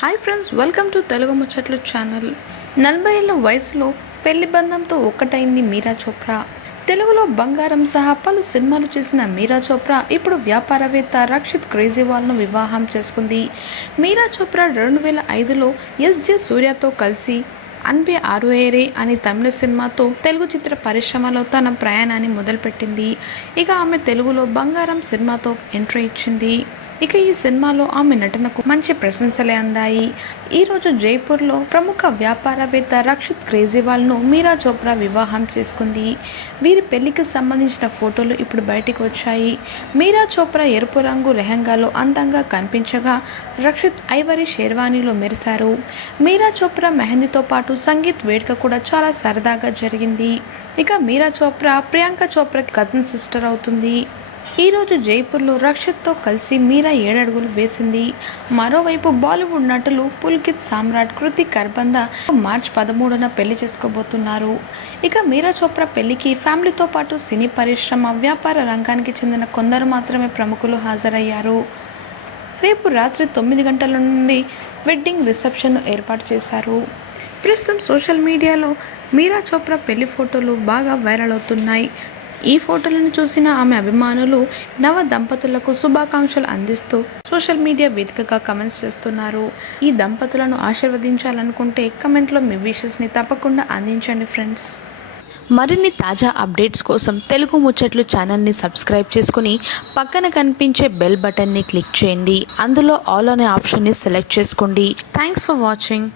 Hi friends, welcome to Telugu ముచ్చట్లు channel. 40 ఏళ్ల వయసులో పెళ్లి బంధంతో ఒక్కటైంది మీరా చోప్రా. తెలుగులో బంగారం సహా పలు సినిమాలు చేసిన మీరా చోప్రా ఇప్పుడు వ్యాపారవేత్త రక్షిత్ కేజ్రీవాల్ను వివాహం చేసుకుంది. మీరా చోప్రా 2005లో ఎస్జే సూర్యతో కలిసి అన్బే ఆరుయేరే అనే తమిళ సినిమాతో తెలుగు చిత్ర పరిశ్రమలో తన ప్రయాణాన్ని మొదలుపెట్టింది. ఇక ఆమె తెలుగులో బంగారం సినిమాతో ఎంట్రీ ఇచ్చింది. ఇక ఈ సినిమాలో ఆమె నటనకు మంచి ప్రశంసలే అందాయి. ఈరోజు జైపూర్లో ప్రముఖ వ్యాపారవేత్త రక్షిత్ కేజ్రీవాల్ను మీరా చోప్రా వివాహం చేసుకుంది. వీరి పెళ్లికి సంబంధించిన ఫోటోలు ఇప్పుడు బయటికి వచ్చాయి. మీరా చోప్రా ఎరుపు రంగు లెహంగాలో అందంగా కనిపించగా రక్షిత్ ఐవరీ షేర్వానీలో మెరిశారు. మీరా చోప్రా మెహందీతో పాటు సంగీత్ వేడుక కూడా చాలా సరదాగా జరిగింది. ఇక మీరా చోప్రా ప్రియాంక చోప్రాకి కజిన్ సిస్టర్ అవుతుంది. ఈరోజు జైపూర్లో రక్షిత్తో కలిసి మీరా 7 అడుగులు వేసింది. మరోవైపు బాలీవుడ్ నటులు పుల్కిత్ సామ్రాట్ కృతి కర్బంద మార్చి 13న పెళ్లి చేసుకోబోతున్నారు. ఇక మీరా చోప్రా పెళ్లికి ఫ్యామిలీతో పాటు సినీ పరిశ్రమ, వ్యాపార రంగానికి చెందిన కొందరు మాత్రమే ప్రముఖులు హాజరయ్యారు. రేపు రాత్రి 9 గంటల నుండి వెడ్డింగ్ రిసెప్షన్ను ఏర్పాటు చేశారు. ప్రస్తుతం సోషల్ మీడియాలో మీరా చోప్రా పెళ్లి ఫోటోలు బాగా వైరల్ అవుతున్నాయి. ఈ ఫోటోలను చూసిన ఆమె అభిమానులు నవ దంపతులకు శుభాకాంక్షలు అందిస్తూ సోషల్ మీడియా వేదికగా కామెంట్స్ చేస్తున్నారు. ఈ దంపతులను ఆశీర్వదించాలనుకుంటే కమెంట్లో మీ విషెస్ని తప్పకుండా అందించండి ఫ్రెండ్స్. మరిన్ని తాజా అప్డేట్స్ కోసం తెలుగు ముచ్చట్లు ఛానల్ని సబ్స్క్రైబ్ చేసుకుని పక్కన కనిపించే బెల్ బటన్ని క్లిక్ చేయండి. అందులో ఆల్ అనే ఆప్షన్ని సెలెక్ట్ చేసుకోండి. Thanks for watching.